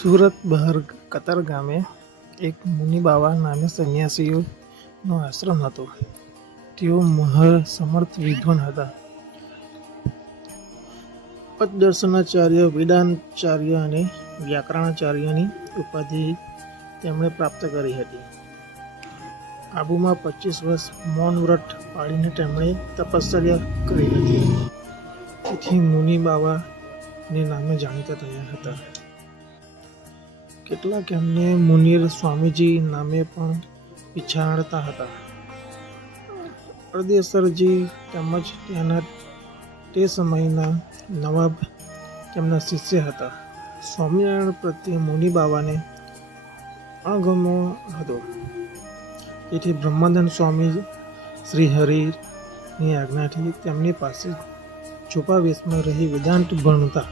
સુરત બહાર કતાર ગામે એક મુનિબાવા નામે સંન્યાસીનો આશ્રમ હતો. તેઓ મહાસમર્થ વિદ્વાન હતા. પદદર્શનાચાર્ય, વેદાંતાચાર્ય અને વ્યાકરણાચાર્યની ઉપાધિ તેમણે પ્રાપ્ત કરી હતી. આબુમાં 25 વર્ષ મૌન વ્રત પાળીને તેમણે તપશ્ચર્યા કરી હતી. તેથી મુનિબાવાને નામે જાણીતા થયા હતા. કેટલાક એમને મુનિર સ્વામીજી નામે પણ પછાડતા હતા. અળદેસરજી તેમજ ત્યાંના તે સમયના નવાબ તેમના શિષ્ય હતા. સ્વામિનારાયણ પ્રત્યે મુનિબાવાને અણગમો હતો. તેથી બ્રહ્માનંદ સ્વામી શ્રીહરિની આજ્ઞાથી તેમની પાસે છુપા વેશમાં રહી વેદાંત ભણતા.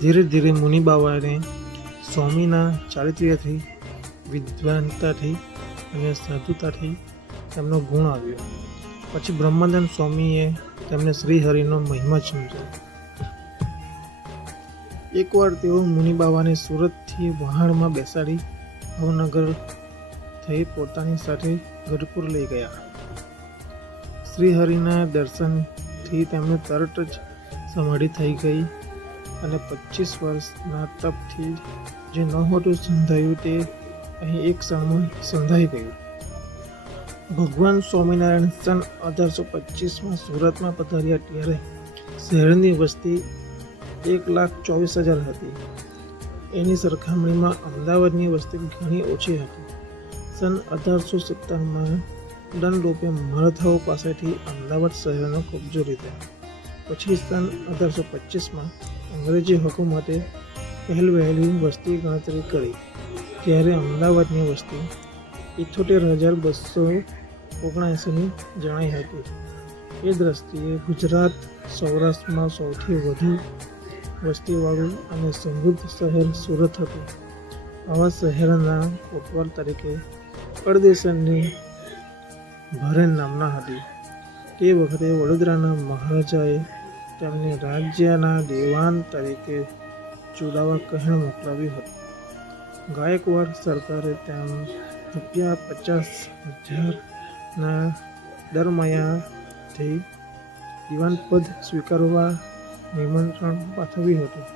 ધીરે ધીરે મુનિબાવાને સ્વામીના ચારિત્ર્યથી, વિદ્વતાથી અને સાધુતાથી તેમનો ગુણ આવ્યો. પછી બ્રહ્માનંદ સ્વામીએ તેમને શ્રીહરિનો મહિમા સમજાવ્યો. એકવાર તેઓ મુનિબાવાને સુરતથી વહાણમાં બેસાડી ભાવનગર થઈ પોતાની સાથે ગઢપુર લઈ ગયા. શ્રીહરિના દર્શનથી તેમને તરત જ સમાધિ થઈ ગઈ અને 25 વર્ષના તપથી જે નહોતું સંધાયું તે અહીં એક ક્ષણમાં સંધાઈ ગયું. ભગવાન સ્વામિનારાયણ સન 1825માં સુરતમાં પધાર્યા ત્યારે શહેરની વસ્તી 1,24,000 હતી. એની સરખામણીમાં અમદાવાદની વસ્તી ઘણી ઓછી હતી. સન 1870માં દંડરૂપે મરાઠાઓ પાસેથી અમદાવાદ શહેરનો કબજો લીધો. પછી સન 1825માં અંગ્રેજી હુકુમતે પહેલવહેલી વસ્તી ગણતરી કરી ત્યારે અમદાવાદની વસ્તી 78,279ની જણાઈ હતી. એ દ્રષ્ટિએ ગુજરાત સૌરાષ્ટ્રમાં સૌથી વધુ વસ્તીવાળું અને સમૃદ્ધ શહેર સુરત હતું. આવા શહેરના કોટવાલ તરીકે અળદેસરની ભારે નામના હતી. તે વખતે વડોદરાના મહારાજાએ તેમને રાજ્યના દિવાન તરીકે ચૂડાવા કહેણ મોકલાવ્યું હતું. ગાયકવાડ સરકારે તેમને ₹50,000ના દરમયાથી દિવાનપદ સ્વીકારવા નિમંત્રણ પાઠવ્યું હતું,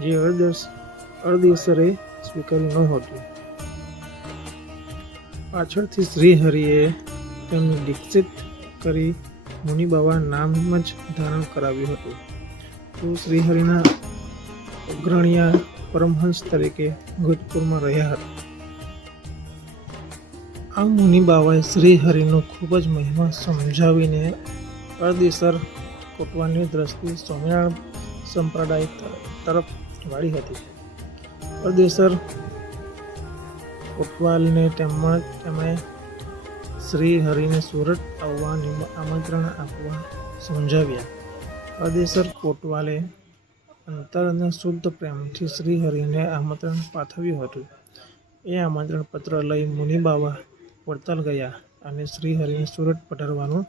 જે અળદેસરે સ્વીકાર્યું નહોતું. પાછળથી શ્રીહરિએ તેમને દીક્ષિત કરી મુનિબાવા નામ જ ધારણ કરાવ્યું હતું. તેઓ શ્રીહરિના અગ્રણ્ય પરમહંસ તરીકે ગઢપુરમાં રહ્યા હતા. આ મુનિબાવાએ શ્રીહરિનો ખૂબ જ મહિમા સમજાવીને અળદેસર કોટવાલની દ્રષ્ટિ સ્વામિનારાયણ સંપ્રદાય તરફ વાળી હતી. અળદેસર કોટવાલને તેમણે શ્રીહરિને સુરત આવવા આમંત્રણ આપવા સમજાવ્યા. અળદેસર કોટવાલે અંતરના શુદ્ધ પ્રેમથી શ્રીહરિને આમંત્રણ પાઠવ્યું હતું. એ આમંત્રણ પત્ર લઈ મુનિબાવા વડતાલ ગયા અને શ્રીહરિને સુરત પધારવાનું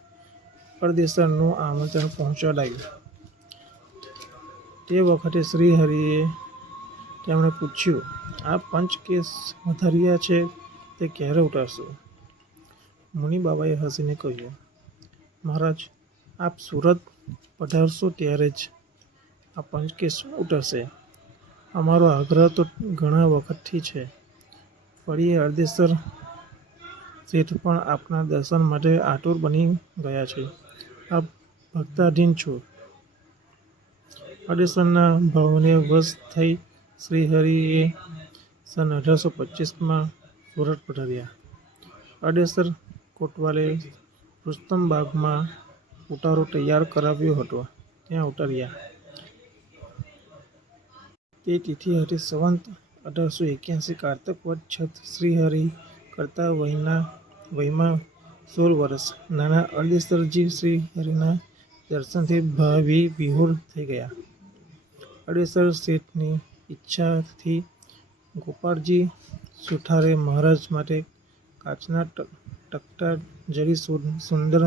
અળદેસરનું આમંત્રણ પહોંચાડાયું. તે વખતે શ્રીહરિએ તેમણે પૂછ્યું, આપ પંચ કેસ વધાર્યા છે તે ક્યારે ઉતારશો? મુનિબાવાએ હસીને કહ્યું, મહારાજ, આપ સુરત પધારશો ત્યારે જ આ પંચકેસ ઉતરશે. અમારો આગ્રહ તો ઘણા વખતથી છે. ફળીએ અળદેસર શેઠ પણ આપના દર્શન માટે આતુર બની ગયા છે. આપ ભક્તાધીન છો. અળદેસરના ભાવને વશ થઈ શ્રીહરિએ સન 1825માં સુરત પધાર્યા. અળદેસર કોટવાલે રુસ્તમબાગમાં ઉતારો તૈયાર કરાવ્યો હતો, ત્યાં ઉતાર્યા. તે તિથિ હતી સંવત 1881 કારતક વદ છઠ. શ્રીહરિ કરતાં વયમાં 16 વર્ષ નાના અળદેસરજી શ્રીહરિના દર્શનથી ભાવિવિહ્વલ થઈ ગયા. અળદેસર શેઠની ઈચ્છાથી ગોપાળજી સુથારે મહારાજ માટે કાચના તકતા જડી સુંદર